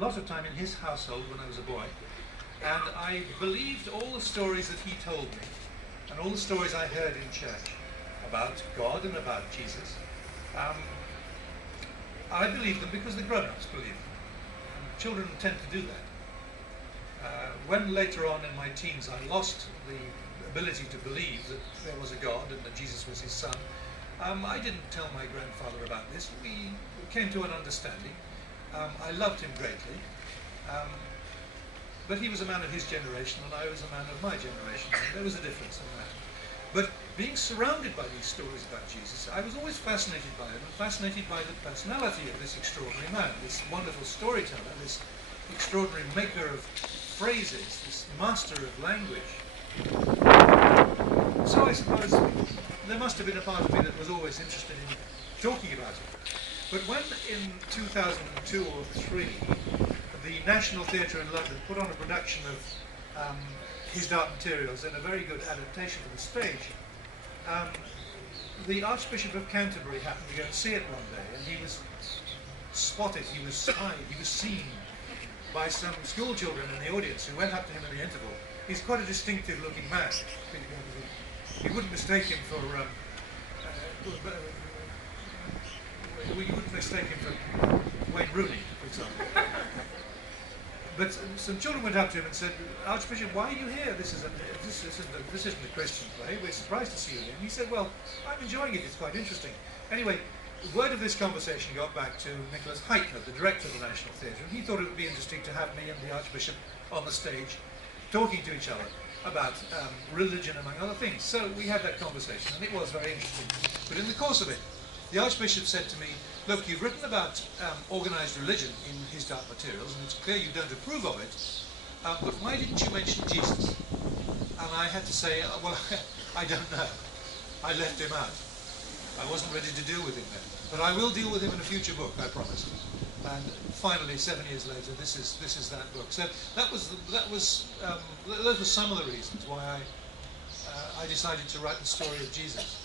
lot of time in his household when I was a boy, and I believed all the stories that he told me, and all the stories I heard in church about God and about Jesus. I believed them because the grown-ups believed them. And children tend to do that. When later on in my teens I lost the ability to believe that there was a God and that Jesus was his son, I didn't tell my grandfather about this. We came to an understanding. I loved him greatly, but he was a man of his generation and I was a man of my generation, and there was a difference in that. But being surrounded by these stories about Jesus, I was always fascinated by them, and fascinated by the personality of this extraordinary man, this wonderful storyteller, this extraordinary maker of phrases, this master of language. So I suppose there must have been a part of me that was always interested in talking about it. But when in 2002 or 3, the National Theatre in London put on a production of His Dark Materials and a very good adaptation for the stage, the Archbishop of Canterbury happened to go and see it one day, and he was spotted, he was spied, he was seen by some school children in the audience who went up to him in the interval. He's quite a distinctive looking man. You wouldn't mistake him for you wouldn't mistake him for Wayne Rooney, for example. But some children went up to him and said, "Archbishop, why are you here? This isn't a Christian play. We're surprised to see you here." And he said, "Well, I'm enjoying it. It's quite interesting." Anyway, word of this conversation got back to Nicholas Heitner, the director of the National Theatre, and he thought it would be interesting to have me and the Archbishop on the stage talking to each other about religion, among other things. So we had that conversation, and it was very interesting. But in the course of it, the Archbishop said to me, "Look, you've written about organised religion in His Dark Materials, and it's clear you don't approve of it, but why didn't you mention Jesus?" And I had to say, well, I don't know. I left him out. I wasn't ready to deal with him then. But I will deal with him in a future book, I promise. And finally, 7 years later, this is that book. So those were some of the reasons why I decided to write the story of Jesus.